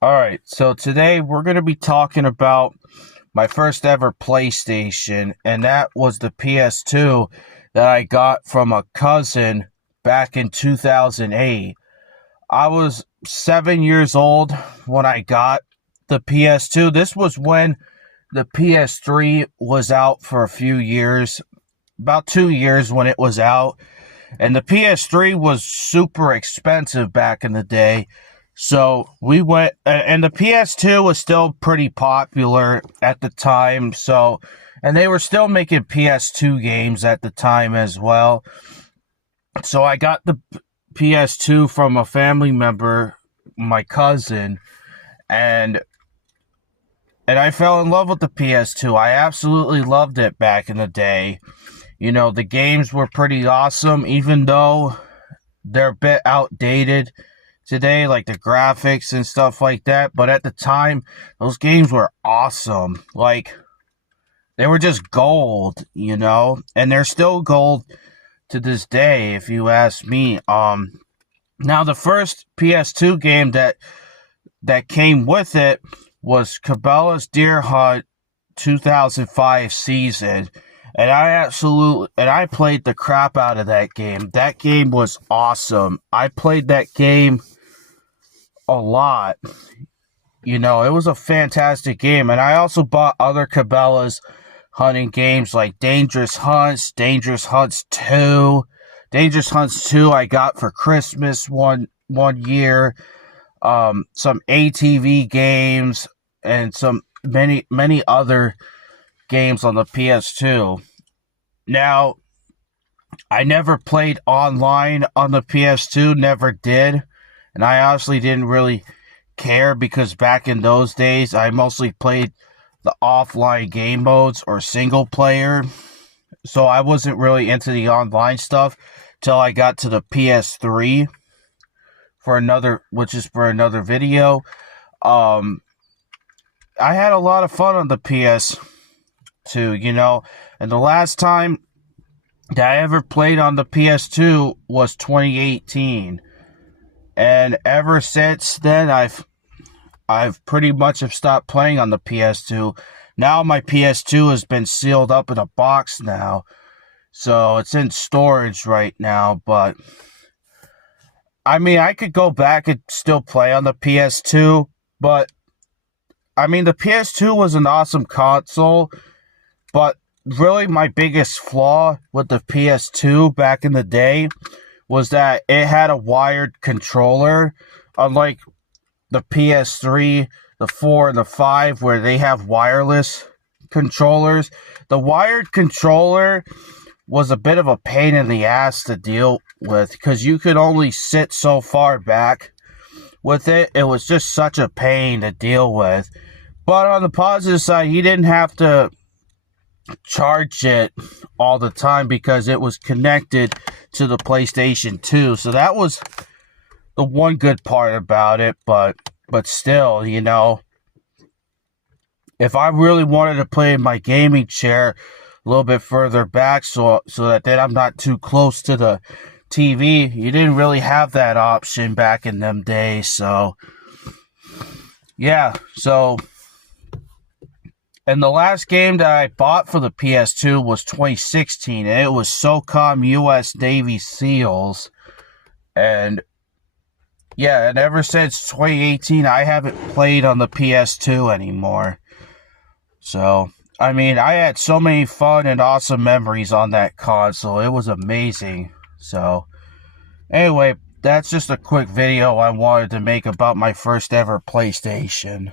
Alright, so today we're going to be talking about my first ever PlayStation, and that was the PS2 that I got from a cousin back in 2008. I was 7 years old when I got the PS2. This was when the PS3 was out for a few years, about 2 years when it was out. And the PS3 was super expensive back in the day. So we went, and the PS2 was still pretty popular at the time. So, and they were still making PS2 games at the time as well. So I got the PS2 from a family member, my cousin, and I fell in love with the PS2. I absolutely loved it back in the day. You know, the games were pretty awesome, even though they're a bit outdated today, like the graphics and stuff like that. But at the time, those games were awesome. Like, they were just gold, you know? And they're still gold to this day, if you ask me. Now, the first PS2 game that came with it was Cabela's Deer Hunt 2005 season. And I played the crap out of that game. That game was awesome. I played that game a lot. You know, it was a fantastic game. And I also bought other Cabela's hunting games like Dangerous Hunts, Dangerous Hunts 2. Dangerous Hunts 2 I got for Christmas one year. Some ATV games and some many other games on the PS2. Now, I never played online on the PS2, never did, and I honestly didn't really care because back in those days, I mostly played the offline game modes or single player, so I wasn't really into the online stuff till I got to the PS3 which is for another video. I had a lot of fun on the PS2, you know, and the last time that I ever played on the PS2 was 2018. And ever since then, I've pretty much have stopped playing on the PS2. Now my PS2 has been sealed up in a box now. So it's in storage right now, but I mean, I could go back and still play on the PS2, but I mean, the PS2 was an awesome console, but really my biggest flaw with the PS2 back in the day was that it had a wired controller, unlike the PS3, the 4, and the 5, where they have wireless controllers. The wired controller was a bit of a pain in the ass to deal with because you could only sit so far back with it. It was just such a pain to deal with. But on the positive side, you didn't have to charge it all the time because it was connected to the PlayStation 2. So that was the one good part about it, but still, you know, if I really wanted to play in my gaming chair a little bit further back so that then I'm not too close to the TV, you didn't really have that option back in them days. So yeah, and the last game that I bought for the PS2 was 2016, and it was SOCOM US Navy SEALs. And yeah, and ever since 2018, I haven't played on the PS2 anymore. So, I mean, I had so many fun and awesome memories on that console. It was amazing. So, anyway, that's just a quick video I wanted to make about my first ever PlayStation.